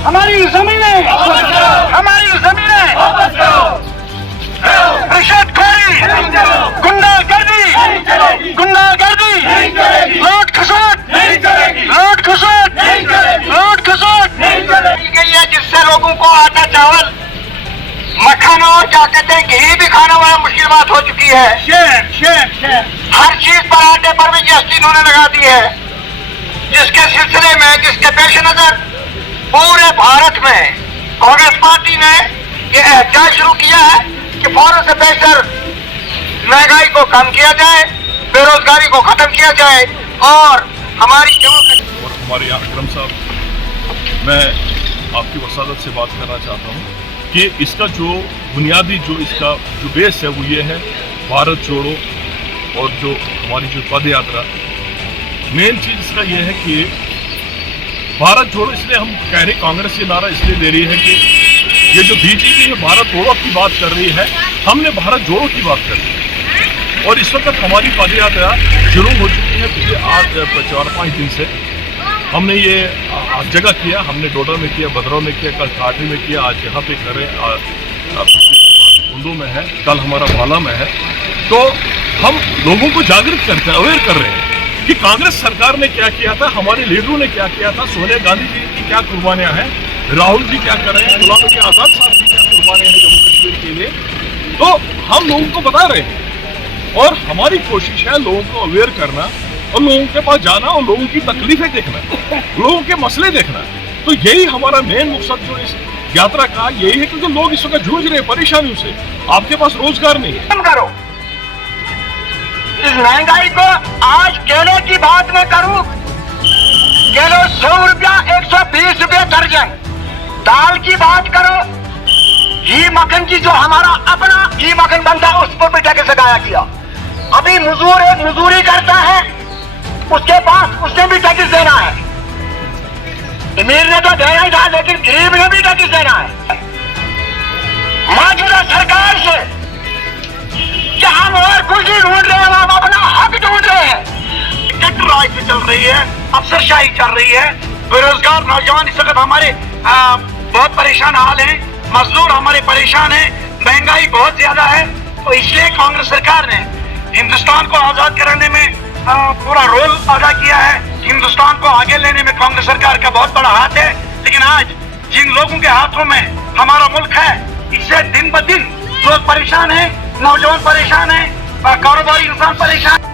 हमारी जमीनें, हमारी जमीनें, रिश्वतखोरी, गुंडागर्दी, गुंडागर्दी, लूट खसोट, लूट खसोट, लूट खसोट की गई है, जिससे लोगों को आटा चावल मक्खन और क्या कहते हैं घी भी खाना बड़ा मुश्किल बात हो चुकी है। हर चीज पर आटे पर भी जीएसटी इन्होंने लगा दी है, जिसके सिलसिले में, जिसके पेश नजर पूरे भारत में कांग्रेस पार्टी ने ये एहतियात शुरू किया है कि फौरन से बेहतर महंगाई को कम किया जाए, बेरोजगारी को खत्म किया जाए और हमारी और हमारे अकरम साहब, मैं आपकी वसादत से बात करना चाहता हूँ कि इसका जो बुनियादी जो इसका जो बेस है वो ये है भारत जोड़ो, और जो हमारी जो पद यात्रा, मेन चीज़ इसका ये है कि भारत जोड़ो, इसलिए हम कह रहे, कांग्रेस ये नारा इसलिए दे रही है कि ये जो बीजेपी है भारत तोड़ो की बात कर रही है, हमने भारत जोड़ो की बात कर रही है। और इस वक्त हमारी पद यात्रा शुरू हो चुकी है पिछले 4-5 दिन से। हमने ये जगह किया, हमने डोडा में किया, भद्रौह में किया, कल काठरी में किया, आज यहाँ पे करें, कुंडू में है, कल हमारा बाला में है। तो हम लोगों को जागृत करते हैं, अवेयर कर रहे हैं कि कांग्रेस सरकार ने क्या किया था, हमारे लीडरों ने क्या किया था, सोनिया गांधी जी की क्या कुर्बानियां हैं, राहुल जी क्या कर रहे हैं, गुलाम नबी आजाद साहब की क्या कुर्बानियां हैं जम्मू कश्मीर के लिए। तो हम लोगों को बता रहे हैं और हमारी कोशिश है लोगों को अवेयर करना और लोगों के पास जाना और लोगों की तकलीफें देखना, लोगों के मसले देखना। तो यही हमारा मेन मकसद जो इस यात्रा का यही है, क्योंकि लोग इस वक्त जूझ रहे हैं परेशानियों से। आपके पास रोजगार नहीं है। करो इस महंगाई को। आज केले की बात मैं करूं, केले 100 रुपया, 120 रुपये दर्जन। दाल की बात करो, घी मक्खन की जो हमारा अपना घी मक्खन बनता है उस पर भी टैक्स लगाया गया। अभी मजदूर एक मजदूरी करता है, उसके पास उसने भी टैक्स देना है। अमीर ने तो देना ही था, लेकिन गरीब ने भी टैक्स देना है। मौजूदा सरकार से कि हम और कुछ नहीं ढूंढ रहे हैं, हम अपना हक ढूंढ रहे हैं। राज से चल रही है, अफसरशाही चल रही है, बेरोजगार नौजवान इस वक्त हमारे बहुत परेशान हाल हैं, मजदूर हमारे परेशान हैं, महंगाई बहुत ज्यादा है। तो इसलिए कांग्रेस सरकार ने हिंदुस्तान को आजाद कराने में पूरा रोल अदा किया है। हिंदुस्तान को आगे लेने में कांग्रेस सरकार का बहुत बड़ा हाथ है। लेकिन आज जिन लोगों के हाथों में हमारा मुल्क है, इससे दिन ब दिन लोग परेशान हैं, नौजवान परेशान हैं, कारोबारी इंसान परेशान।